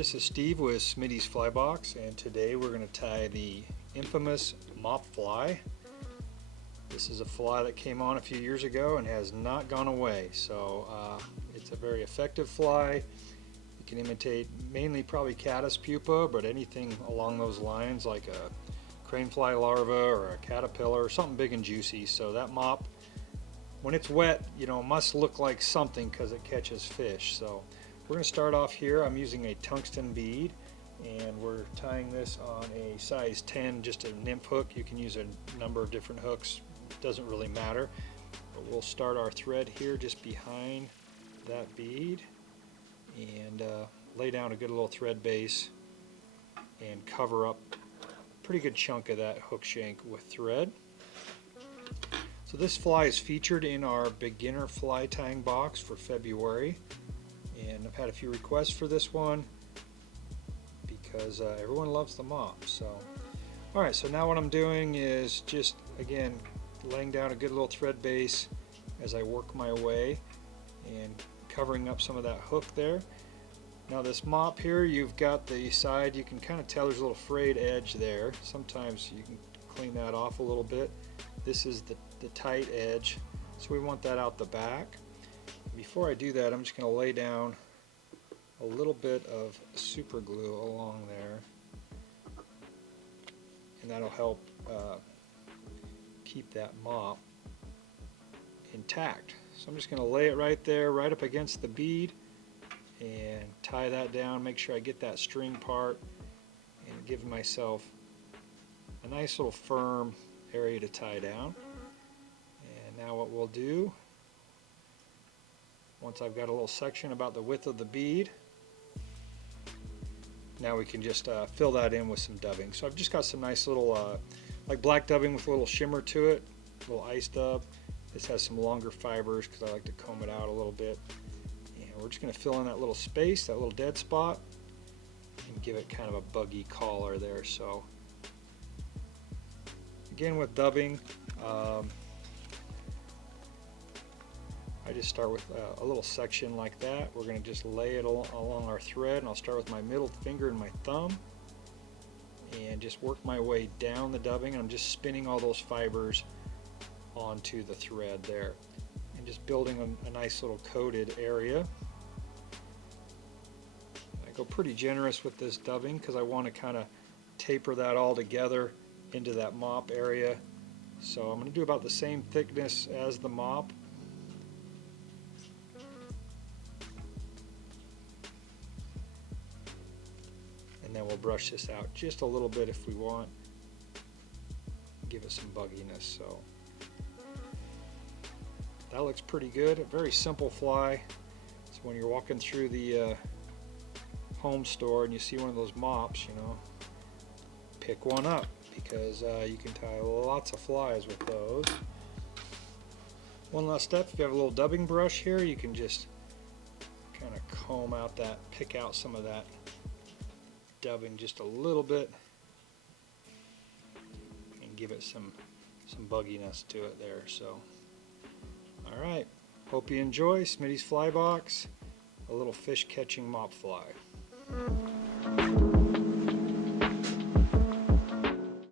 This is Steve with Smitty's Fly Box, and today we're going to tie the infamous Mop Fly. This is a fly that came on a few years ago and has not gone away, so it's a very effective fly. You can imitate mainly probably caddis pupa, but anything along those lines like a crane fly larva or a caterpillar, something big and juicy. So that mop, when it's wet, must look like something because it catches fish. So we're going to start off here. I'm using a tungsten bead, and we're tying this on a size 10, just a nymph hook. You can use a number of different hooks, doesn't really matter. But we'll start our thread here just behind that bead and lay down a good little thread base and cover up a pretty good chunk of that hook shank with thread. So this fly is featured in our beginner fly tying box for February. And I've had a few requests for this one because everyone loves the mop. So, alright, so now what I'm doing is just, again, laying down a good little thread base as I work my way and covering up some of that hook there. Now this mop here, you've got the side, you can kind of tell there's a little frayed edge there. Sometimes you can clean that off a little bit. This is the tight edge, so we want that out the back. Before I do that, I'm just going to lay down a little bit of super glue along there, and that'll help keep that mop intact. So I'm just going to lay it right there, right up against the bead, and tie that down, make sure I get that string part, and give myself a nice little firm area to tie down. And now what we'll do, once I've got a little section about the width of the bead, now we can just fill that in with some dubbing. So I've just got some nice little like black dubbing with a little shimmer to it, a little ice dub. This has some longer fibers because I like to comb it out a little bit. And we're just going to fill in that little space, that little dead spot, and give it kind of a buggy collar there. So again, with dubbing, I just start with a little section like that. We're going to just lay it along our thread, and I'll start with my middle finger and my thumb and just work my way down the dubbing. I'm just spinning all those fibers onto the thread there and just building a nice little coated area. I go pretty generous with this dubbing because I want to kind of taper that all together into that mop area. So I'm going to do about the same thickness as the mop. And then we'll brush this out just a little bit if we want. Give it some bugginess. So that looks pretty good. A very simple fly. So when you're walking through the home store and you see one of those mops, pick one up because you can tie lots of flies with those. One last step, if you have a little dubbing brush here, you can just kind of comb out that, pick out some of that dubbing just a little bit and give it some bugginess to it there. So alright, hope you enjoy Smitty's Fly Box, a little fish catching mop fly.